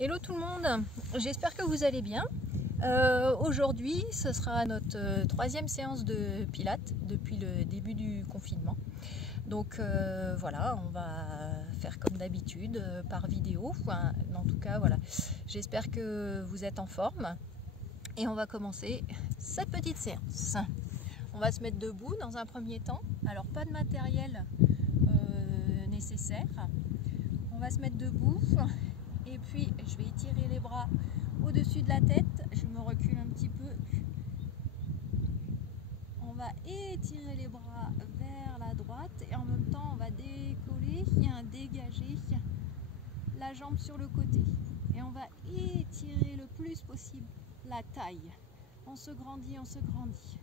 Hello tout le monde, j'espère que vous allez bien. Aujourd'hui, ce sera notre troisième séance de pilates depuis le début du confinement. Donc voilà, on va faire comme d'habitude par vidéo. Enfin, en tout cas, voilà, j'espère que vous êtes en forme. Et on va commencer cette petite séance. On va se mettre debout dans un premier temps. Alors pas de matériel nécessaire. On va se mettre debout. Et puis je vais étirer les bras au-dessus de la tête, je me recule un petit peu. On va étirer les bras vers la droite et en même temps on va décoller, dégager la jambe sur le côté. Et on va étirer le plus possible la taille. On se grandit, on se grandit.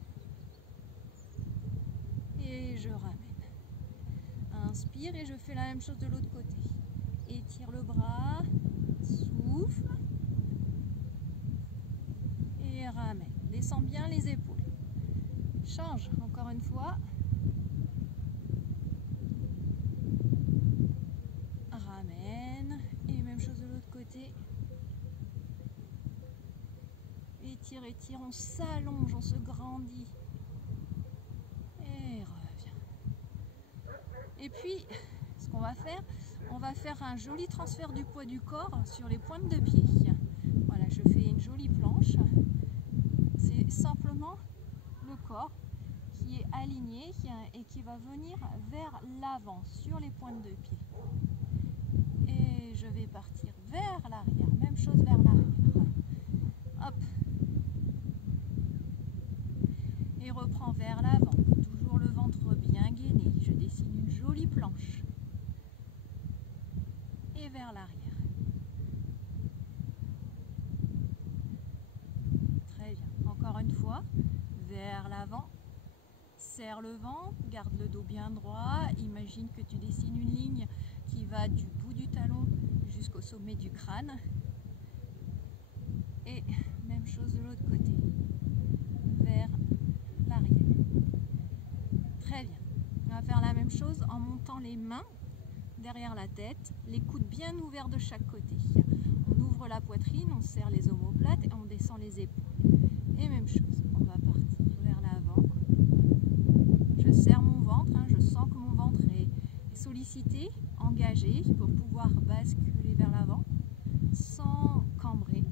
Et je ramène. Inspire et je fais la même chose de l'autre côté. Étire le bras. Souffle et ramène. Descends bien les épaules. Change encore une fois. Ramène. Et même chose de l'autre côté. Étire, étire. On s'allonge, on se grandit. Et reviens. Et puis, ce qu'on va faire un joli transfert du poids du corps sur les pointes de pied. Voilà, je fais une jolie planche. C'est simplement le corps qui est aligné et qui va venir vers l'avant sur les pointes de pied. Et je vais partir vers l'arrière, même chose vers l'arrière. Hop. Et reprends vers l'avant, toujours le ventre bien gainé. Je dessine une jolie planche. Et vers l'arrière. Très bien. Encore une fois, vers l'avant. Serre le ventre, garde le dos bien droit. Imagine que tu dessines une ligne qui va du bout du talon jusqu'au sommet du crâne. Et même chose de l'autre côté. Vers l'arrière. Très bien. On va faire la même chose en montant les mains derrière la tête, les coudes bien ouverts de chaque côté. On ouvre la poitrine, on serre les omoplates et on descend les épaules. Et même chose, on va partir vers l'avant. Je serre mon ventre, je sens que mon ventre est sollicité, engagé pour pouvoir basculer vers l'avant sans cambrer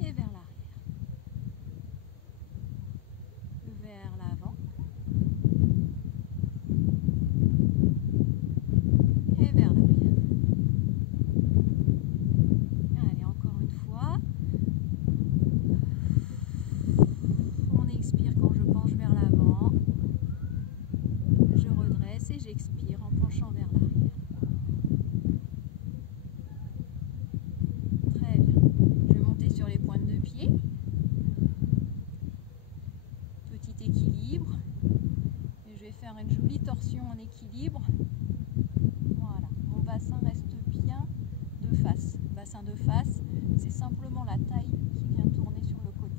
et vers l'arrière. Vers l'avant. Et vers l'arrière. Allez, encore une fois. On expire quand je penche vers l'avant. Je redresse et j'expire en penchant vers l'arrière. Très bien. Je vais monter sur les pointes de pied. Petit équilibre. Et je vais faire une jolie torsion en équilibre. Voilà. Mon bassin reste bien de face. Bassin de face, c'est simplement la taille qui vient tourner sur le côté.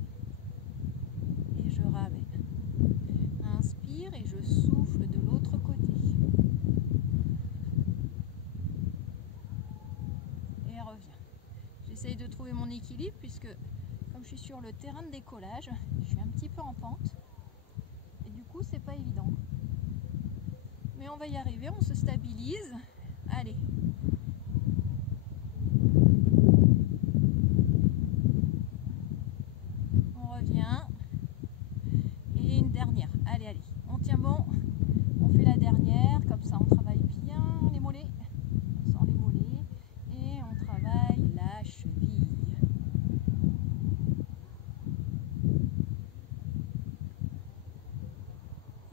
Et je ramène. Inspire et je souffle de l'autre côté. Et reviens. J'essaye de trouver mon équilibre puisque comme je suis sur le terrain de décollage, je suis un petit peu en pente. Et du coup, c'est pas évident. Mais on va y arriver, on se stabilise. Allez. On revient. Et une dernière. Allez, allez. On tient bon. On fait la dernière. Comme ça, on travaille bien les mollets. On sent les mollets. Et on travaille la cheville.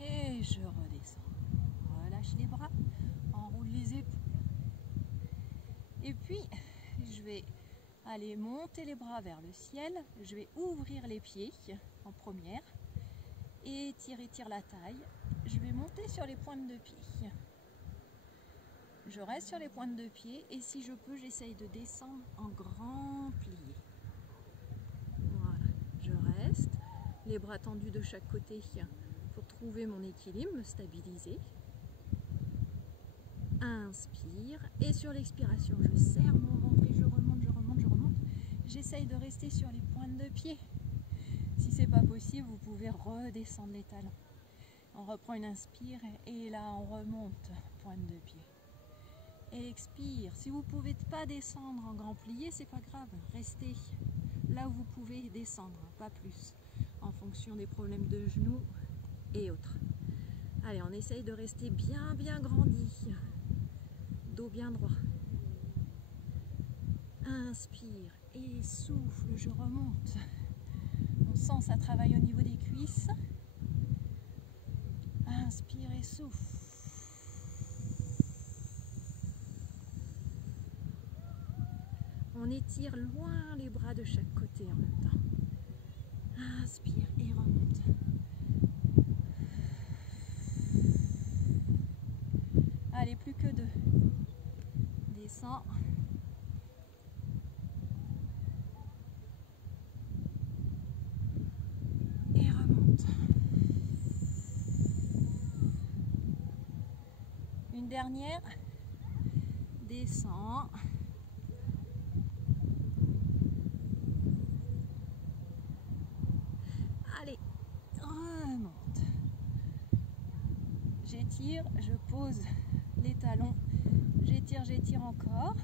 Et je redescends. Relâche les bras. Enroule les épaules. Et puis, je vais aller monter les bras vers le ciel. Je vais ouvrir les pieds en première. Étire la taille. Je vais monter sur les pointes de pied. Je reste sur les pointes de pied et si je peux, j'essaye de descendre en grand plié. Voilà, je reste. Les bras tendus de chaque côté pour trouver mon équilibre, me stabiliser. Inspire et sur l'expiration, je serre mon ventre et je remonte, je remonte, je remonte. j'essaye de rester sur les pointes de pied. Si c'est pas possible, vous pouvez redescendre les talons. On reprend une inspire et là on remonte, pointe de pied. Et expire. Si vous ne pouvez pas descendre en grand plié, c'est pas grave. Restez là où vous pouvez descendre, pas plus, en fonction des problèmes de genoux et autres. Allez, on essaye de rester bien grandi. Dos bien droit. Inspire et souffle, je remonte. On sent ça travaille au niveau des cuisses. Inspire et souffle. On étire loin les bras de chaque côté en même temps. Inspire et remonte. Allez, plus que 2. Descends. Et remonte. Une dernière. Descends. Allez, remonte. J'étire, je pose les talons. J'étire encore.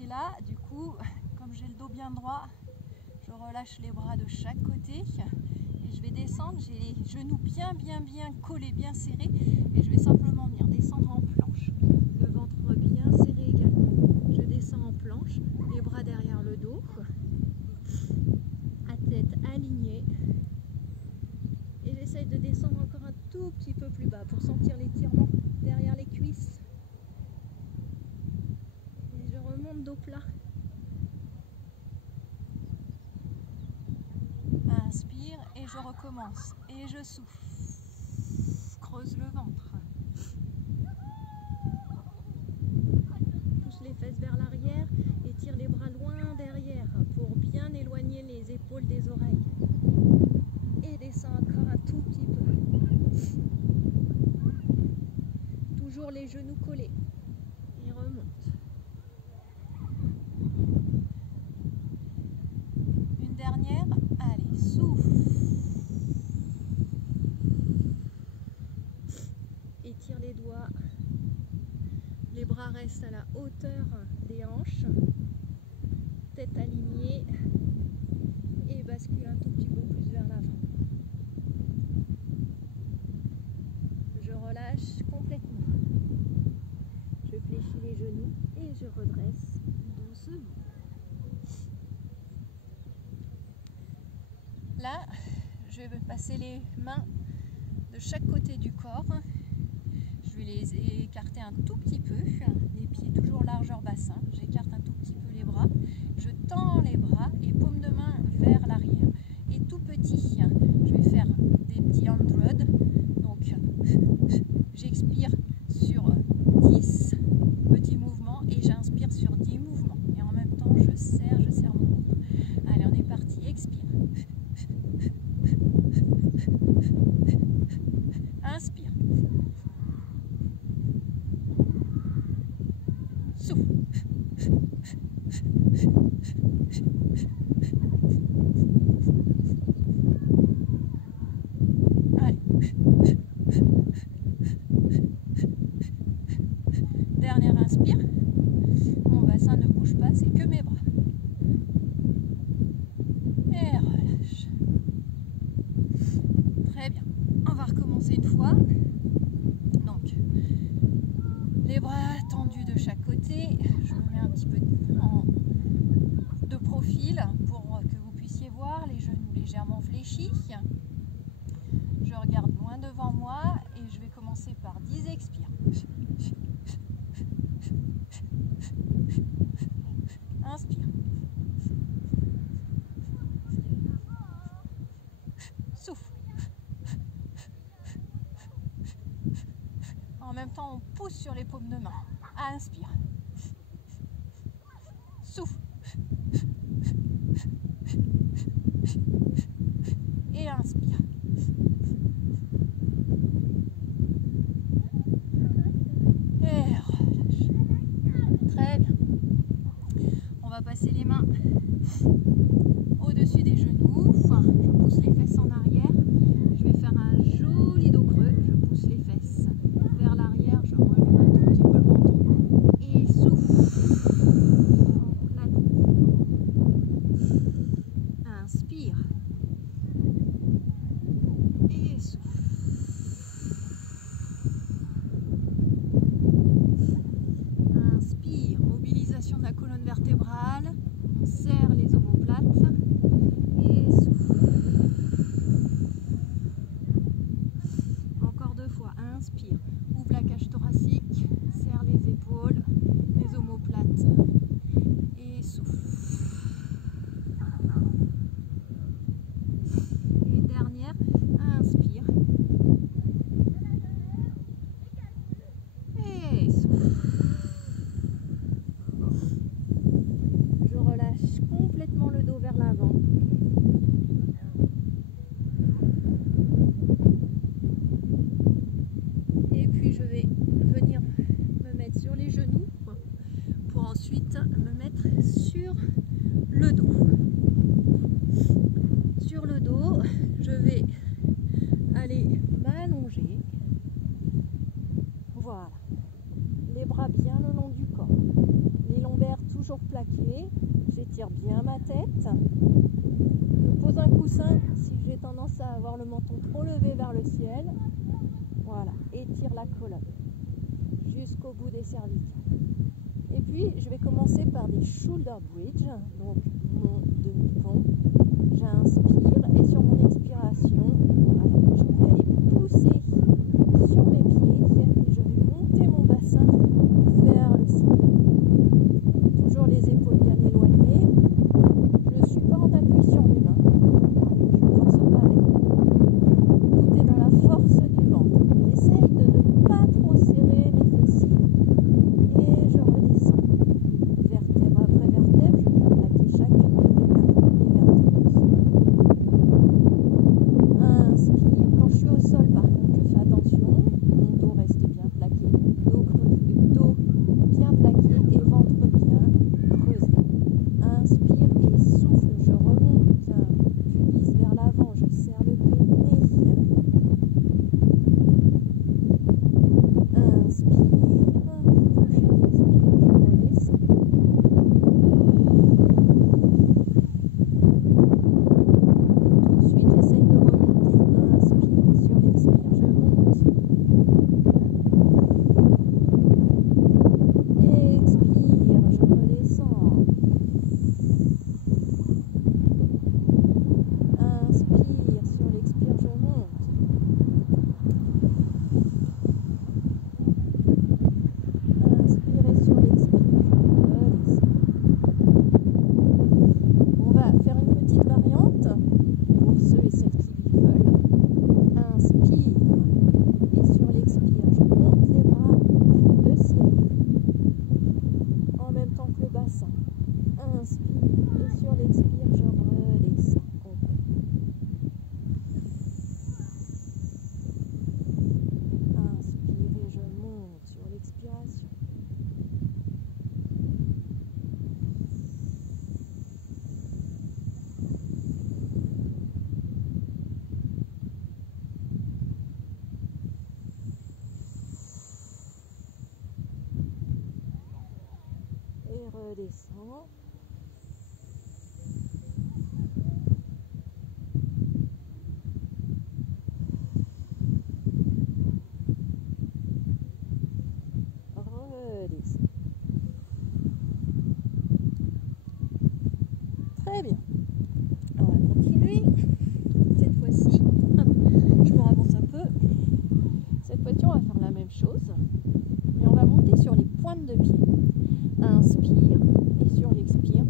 Et là, du coup, comme j'ai le dos bien droit, je relâche les bras de chaque côté. Et je vais descendre, j'ai les genoux bien collés, bien serrés. Et je vais simplement venir descendre en planche. Le ventre bien serré également. Je descends en planche, les bras derrière le dos. À tête alignée. Et j'essaye de descendre encore un tout petit peu plus bas pour sentir l'étirement derrière les cuisses. Et je remonte dos plat. Inspire et je recommence. Et je souffle. Creuse le ventre. Pousse les fesses vers l'arrière et tire les bras loin derrière pour bien éloigner les épaules des oreilles. Et descends encore un tout petit peu. Toujours les genoux collés. Et remonte. Une dernière. Allez, souffle. Étire les doigts. Les bras restent à la hauteur des hanches. Tête alignée. Et bascule un tout petit peu plus vers l'avant. Je relâche complètement. Je fléchis les genoux et je redresse doucement. Là, je vais passer les mains de chaque côté du corps. Je vais les écarter un tout petit peu. Les pieds toujours largeur bassin. J'écarte un tout petit peu les bras. Je tends les bras et paume de main vers l'arrière. Et tout petit, je vais faire des petits 100. Donc, j'expire sur 10 petits mouvements et j'inspire sur 10 mouvements. Et en même temps, je serre mon ventre. Allez, on est parti. Expire. Inspire. Souffle. Allez. Dernière inspire. Mon bassin ne bouge pas, c'est que mes bras. Et relâche. Très bien. On va recommencer une fois. Donc, les bras tendus de chaque côté. Je me mets un petit peu de profil pour que vous puissiez voir les genoux légèrement fléchis. Je regarde loin devant moi et je vais commencer par 10 expires. Inspire. Souffle. En même temps, on pousse sur les paumes de main. Inspire. Souffle. Et inspire. Et relâche. Très bien. On va passer passer les mains au-dessus des genoux. Je pousse les fesses en arrière. Je vais faire un joli dos creux. Je pousse les fesses vers l'arrière. Je relève un tout petit peu le menton. Et souffle. La inspire. Et souffle. Inspire. Mobilisation de la colonne vertébrale. On serre les omoplates. Et souffle. Encore 2 fois. Inspire. Ouvre la cage thoracique. Serre les épaules. Les omoplates. Et souffle. Et dernière. Inspire. Et souffle. Je relâche complètement le dos vers l'avant. Et puis je vais venir me mettre sur les genoux pour ensuite me mettre sur le dos. Sur le dos, je vais aller m'allonger. Voilà. Les bras bien le long du corps. Les lombaires toujours plaqués. J'étire bien ma tête. Je pose un coussin si j'ai tendance à avoir le menton trop levé vers le ciel. Voilà. Étire la colonne jusqu'au bout des cervicales. Et puis, je vais commencer par des shoulder bridge. Donc, mon demi-pont. J'inspire et sur mon expiration, je vais aller pousser sur mes pieds et je vais monter mon bassin vers le ciel. Toujours les épaules bien éloignées. Je ne suis pas en appui sur mes mains. Je ne force pas les mains. Tout est dans la force du ventre. J'essaye de ne pas trop serrer mes fessiers. Et je redescends. Vertèbre après vertèbre, je vais plaquer chacune de mes vertèbres. Inspire. Quand je suis au sol, par contre, je fais attention. Mon dos reste bien plaqué. Dos bien plaqué et ventre bien creusé. Inspire et souffle. Je remonte. Je glisse vers l'avant. Je serre le périnée. Inspire. Prochaine expire. Je redescends. Tout de suite, j'essaye de remonter. Inspire et sur l'expire, je monte. Expire, je redescends. Inspire, sur l'expire, je monte. Inspire et sur l'expire, je redescends. On va faire une petite variante pour ceux et celles qui le veulent. Inspire et sur l'expire, je monte les bras vers le ciel en même temps que le bassin. Inspire et sur l'expire, je redescends complètement. Inspire et je monte sur l'expiration. Et redescends. Redescends. Très bien. On va continuer. Cette fois-ci, je me avance un peu. Cette fois-ci, on va faire la même chose. Mais on va monter sur les pointes de pied. Inspire et sur l'expire,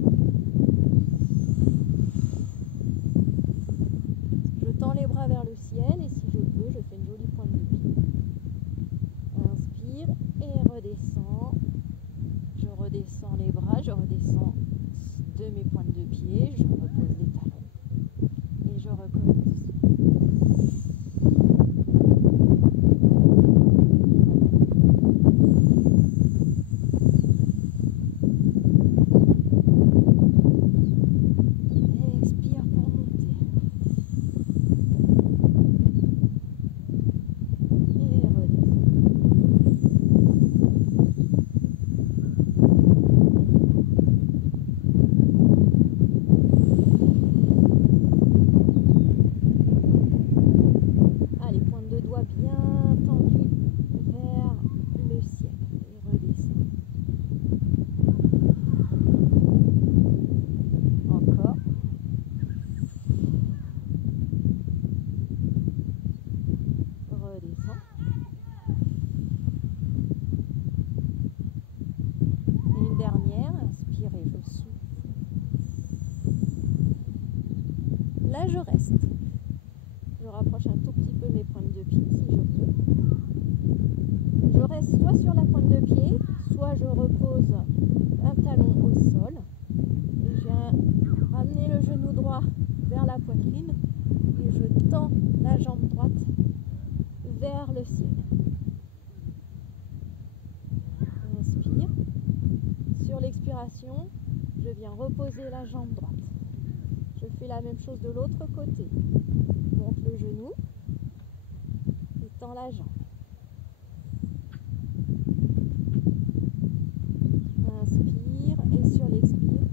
je tends les bras vers le ciel et si je peux, je fais une jolie pointe de pied. Inspire et redescends. Je redescends les bras, je redescends de mes pointes de pied, je repose les talons et je recommence. je reste. Je rapproche un tout petit peu mes pointes de pied si je peux. Je reste soit sur la pointe de pied, soit je repose un talon au sol. Et je viens ramener le genou droit vers la poitrine et je tends la jambe droite vers le ciel. Inspire. Sur l'expiration, je viens reposer la jambe droite. Je fais la même chose de l'autre côté. Monte le genou et tends la jambe. Inspire et sur l'expire,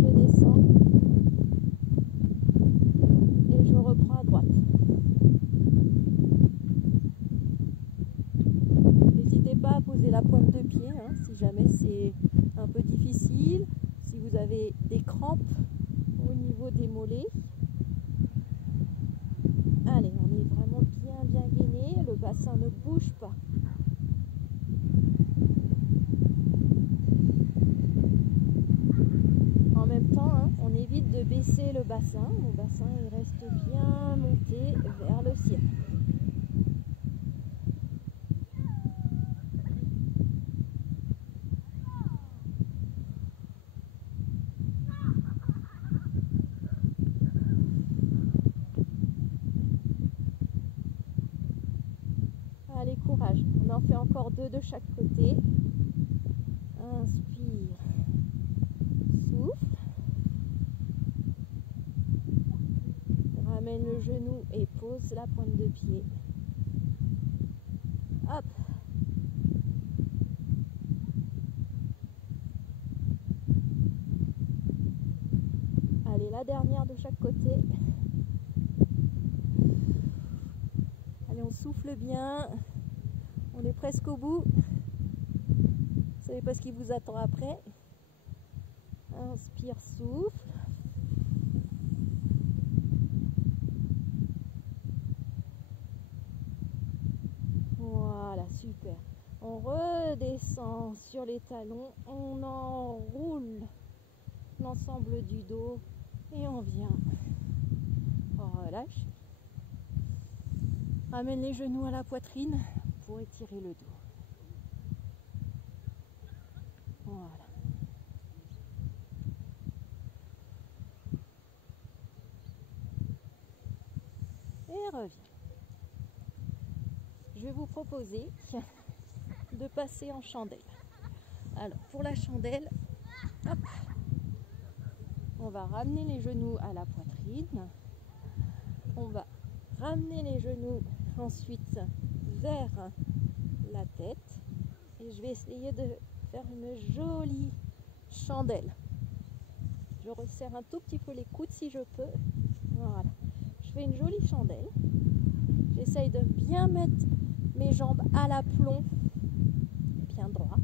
je descends et je reprends à droite. N'hésitez pas à poser la pointe de pied si jamais c'est un peu difficile, si vous avez des crampes au niveau des mollets. Allez, on est vraiment bien gainé, le bassin ne bouge pas. En même temps, on évite de baisser le bassin il reste bien monté vers le ciel. Allez, courage. On en fait encore 2 de chaque côté. Inspire. Souffle. Ramène le genou et pose la pointe de pied. Hop. Allez, la dernière de chaque côté. Allez, on souffle bien. On est presque au bout. Vous savez pas ce qui vous attend après. Inspire, souffle. Voilà, super. On redescend sur les talons. On enroule l'ensemble du dos. Et on vient. On relâche. Ramène les genoux à la poitrine pour étirer le dos. Voilà. Et reviens. Je vais vous proposer de passer en chandelle. Alors, pour la chandelle, hop, on va ramener les genoux à la poitrine. On va ramener les genoux ensuite vers la tête. Et je vais essayer de faire une jolie chandelle. Je resserre un tout petit peu les coudes si je peux. Voilà. Je fais une jolie chandelle. J'essaye de bien mettre mes jambes à l'aplomb, bien droit.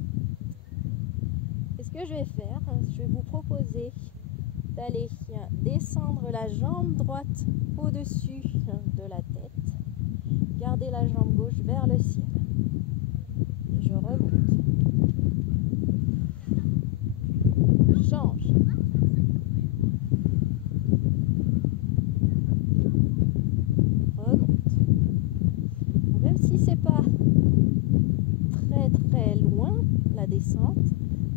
Et ce que je vais faire, je vais vous proposer d'aller descendre la jambe droite au-dessus de la tête. Garder la jambe gauche vers le ciel. Je remonte. Change. Remonte. Même si c'est pas très loin la descente,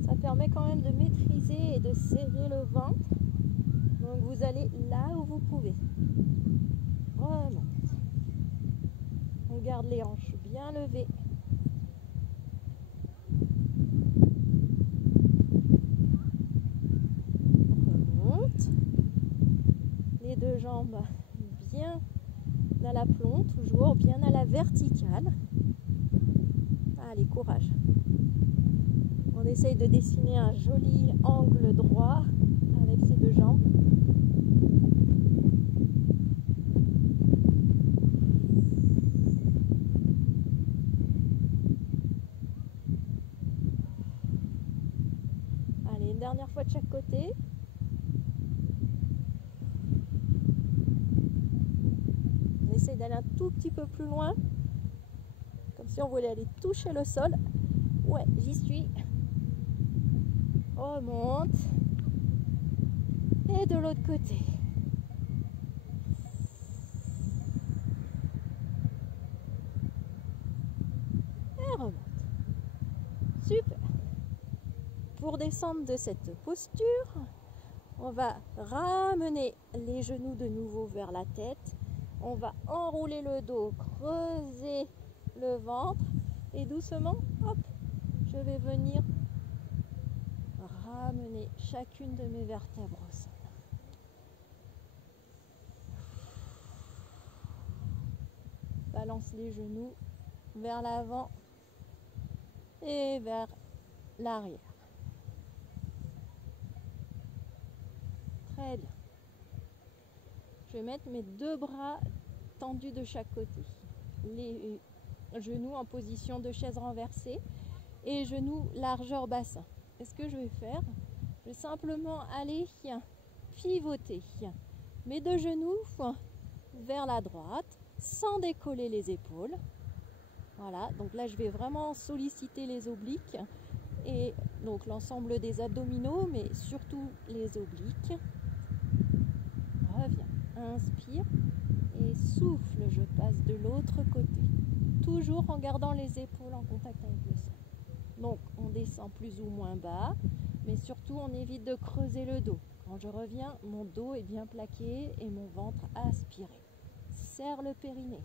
ça permet quand même de maîtriser et de serrer le ventre. Donc vous allez là où vous pouvez. Remonte. On garde les hanches bien levées. Remonte. Les deux jambes bien à l'aplomb, toujours bien à la verticale. Allez, courage. On essaye de dessiner un joli angle droit avec ces deux jambes. Allez, une dernière fois de chaque côté. On essaye d'aller un tout petit peu plus loin, comme si on voulait aller toucher le sol. Ouais, j'y suis. Remonte. Et de l'autre côté. redescendre de cette posture. On va ramener les genoux de nouveau vers la tête. On va enrouler le dos, creuser le ventre et doucement, hop, je vais venir ramener chacune de mes vertèbres au sol. Balance les genoux vers l'avant et vers l'arrière. Très bien. Je vais mettre mes deux bras tendus de chaque côté. Les genoux en position de chaise renversée et genoux largeur bassin. Et ce que je vais faire, je vais simplement aller pivoter mes deux genoux vers la droite sans décoller les épaules. Voilà, donc là je vais vraiment solliciter les obliques et donc l'ensemble des abdominaux, mais surtout les obliques. Reviens, inspire et souffle, je passe de l'autre côté. Toujours en gardant les épaules en contact avec le sol. Donc on descend plus ou moins bas, mais surtout on évite de creuser le dos. Quand je reviens, mon dos est bien plaqué et mon ventre aspiré. Serre le périnée.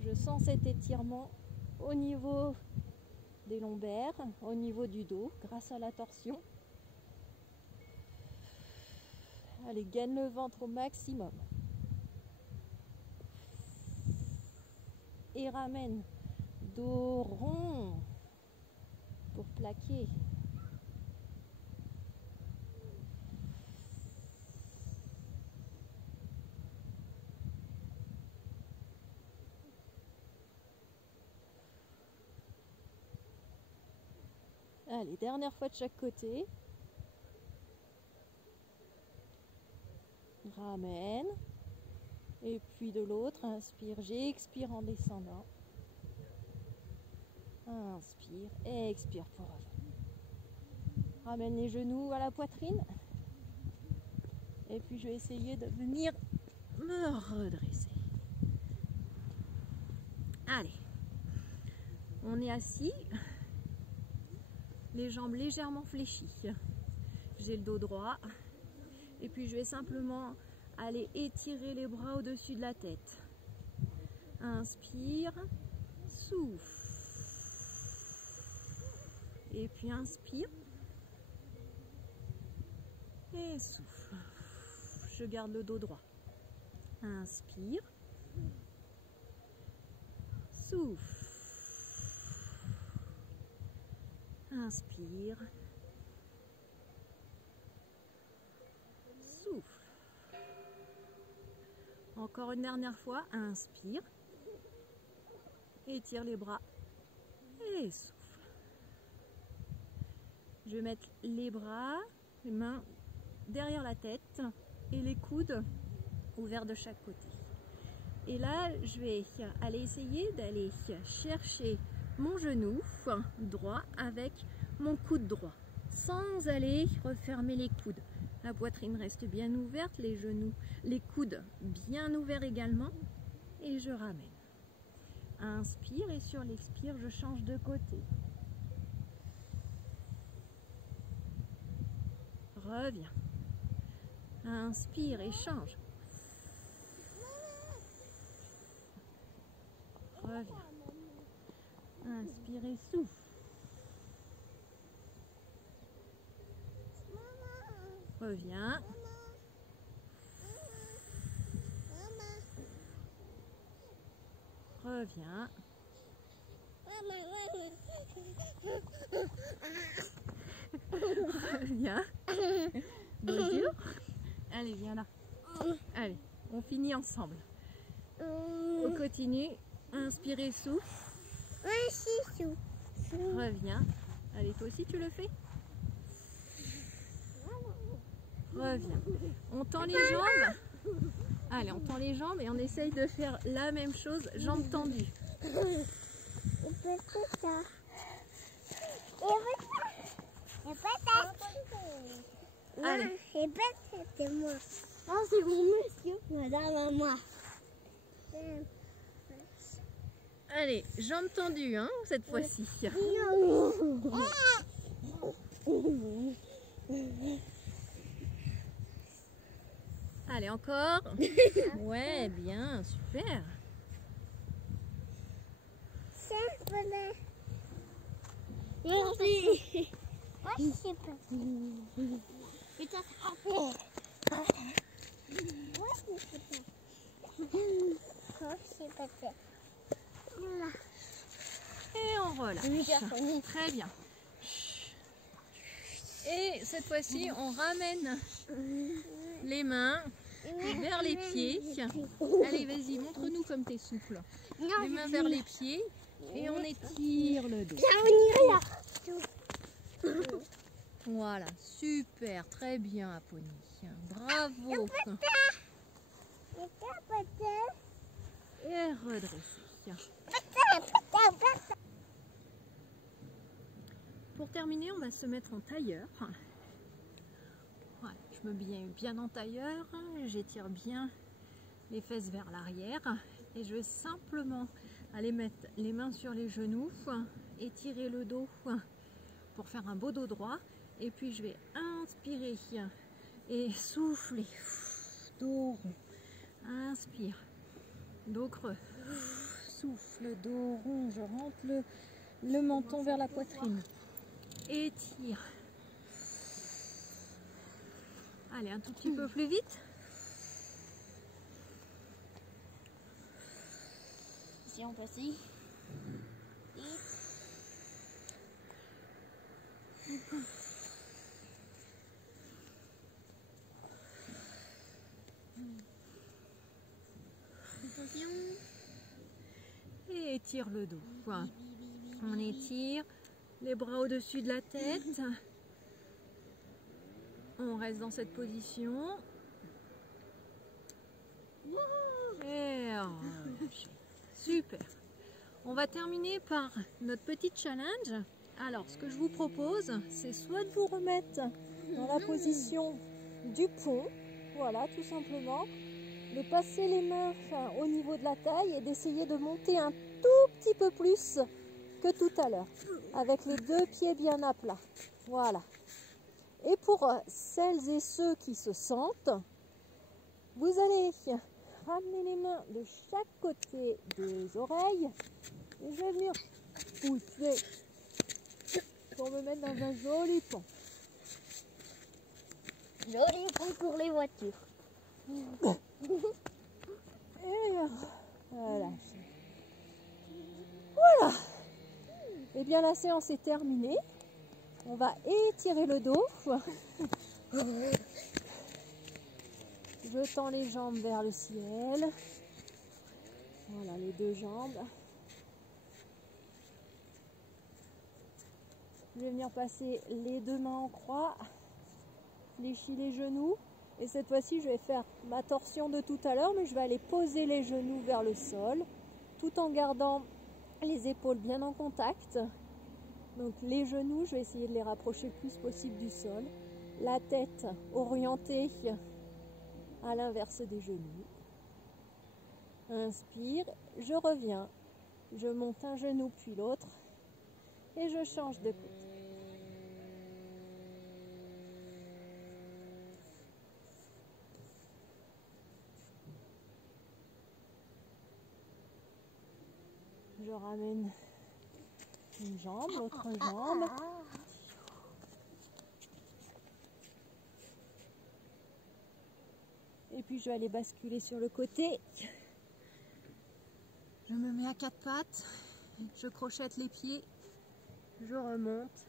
Je sens cet étirement au niveau des lombaires, au niveau du dos, grâce à la torsion. Allez, gaine le ventre au maximum. Et ramène dos rond pour plaquer. Allez, dernière fois de chaque côté. Ramène. Et puis de l'autre, inspire, j'expire en descendant. Inspire, expire pour revenir. Ramène les genoux à la poitrine. Et puis je vais essayer de venir me redresser. Allez, on est assis. Les jambes légèrement fléchies. J'ai le dos droit. Et puis je vais simplement aller étirer les bras au-dessus de la tête. Inspire, souffle. Et puis inspire. Et souffle. Je garde le dos droit. Inspire. Souffle. Inspire. Souffle. Encore une dernière fois. Inspire. Étire les bras. Et souffle. Je vais mettre les bras, les mains derrière la tête et les coudes ouverts de chaque côté. Et là, je vais aller essayer d'aller chercher mon genou droit avec mon coude droit, sans aller refermer les coudes. La poitrine reste bien ouverte, les genoux, les coudes bien ouverts également. Et je ramène. Inspire et sur l'expire, je change de côté. Reviens. Inspire et change. Reviens. Inspire et souffle. Reviens. Reviens. Reviens. Bonjour. Allez, viens là. Allez, on finit ensemble. On continue. Inspirez, souffle. Reviens. Allez, toi aussi tu le fais. Reviens. On tend les jambes. Allez, on tend les jambes et on essaye de faire la même chose, jambes tendues. Allez. C'est moi. Oh, c'est mon monsieur. Madame, maman. Allez, jambes tendues, hein, cette fois-ci. Allez, encore. Ouais, bien, super. Merci. Moi, je sais pas. Et toi, Moi, je sais pas. Moi, je sais pas faire. Voilà. Et on relâche. Très bien. Et cette fois-ci, on ramène les mains vers les pieds. Allez, vas-y, montre-nous comme tu es souple. Les mains vers les pieds et on étire le dos. Voilà, super, très bien, Apony. Bravo. Et redresser. Pour terminer, on va se mettre en tailleur. Voilà, je me mets bien en tailleur, j'étire bien les fesses vers l'arrière et je vais simplement aller mettre les mains sur les genoux, étirer le dos pour faire un beau dos droit et puis je vais inspirer et souffler, dos rond, inspire, dos creux, souffle, dos rond, je rentre le menton vers la poitrine. Étire. Allez, un tout petit peu plus vite. Si on peut aussi. Attention. Et étire le dos. Voilà. On étire les bras au-dessus de la tête. On reste dans cette position. Et relâchez. Super. On va terminer par notre petit challenge. Alors, ce que je vous propose, c'est soit de vous remettre dans la position du pont, voilà, tout simplement, de passer les mains au niveau de la taille et d'essayer de monter un tout petit peu plus que tout à l'heure, avec les deux pieds bien à plat. Voilà. Et pour celles et ceux qui se sentent, vous allez ramener les mains de chaque côté des oreilles et je vais venir pousser pour me mettre dans un joli pont. Joli pont pour les voitures. Et voilà. Voilà. Et bien la séance est terminée. On va étirer le dos. Je tends les jambes vers le ciel. Voilà les deux jambes. Je vais venir passer les deux mains en croix. Fléchis les genoux. Et cette fois-ci, je vais faire ma torsion de tout à l'heure, mais je vais aller poser les genoux vers le sol, tout en gardant les épaules bien en contact. Donc les genoux, je vais essayer de les rapprocher le plus possible du sol. La tête orientée à l'inverse des genoux. Inspire, je reviens. Je monte un genou puis l'autre et je change de côté. Je ramène une jambe, l'autre jambe. Et puis je vais aller basculer sur le côté. Je me mets à quatre pattes. Je crochette les pieds. Je remonte.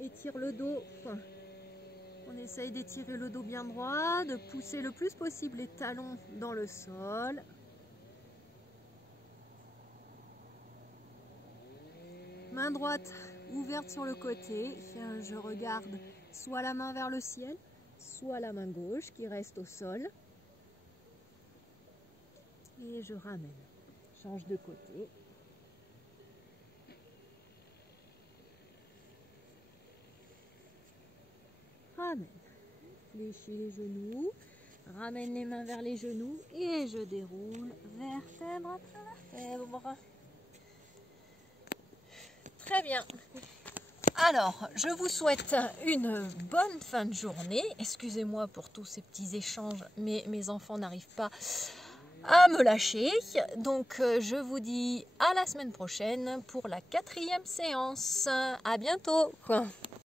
Étire le dos. On essaye d'étirer le dos bien droit, de pousser le plus possible les talons dans le sol. Main droite ouverte sur le côté, je regarde soit la main vers le ciel, soit la main gauche qui reste au sol. Et je ramène, change de côté. Ramène, fléchis les genoux, ramène les mains vers les genoux et je déroule vertèbre après vertèbre. Très bien. Alors, je vous souhaite une bonne fin de journée. Excusez-moi pour tous ces petits échanges, mais mes enfants n'arrivent pas à me lâcher. Donc, je vous dis à la semaine prochaine pour la 4e séance. À bientôt.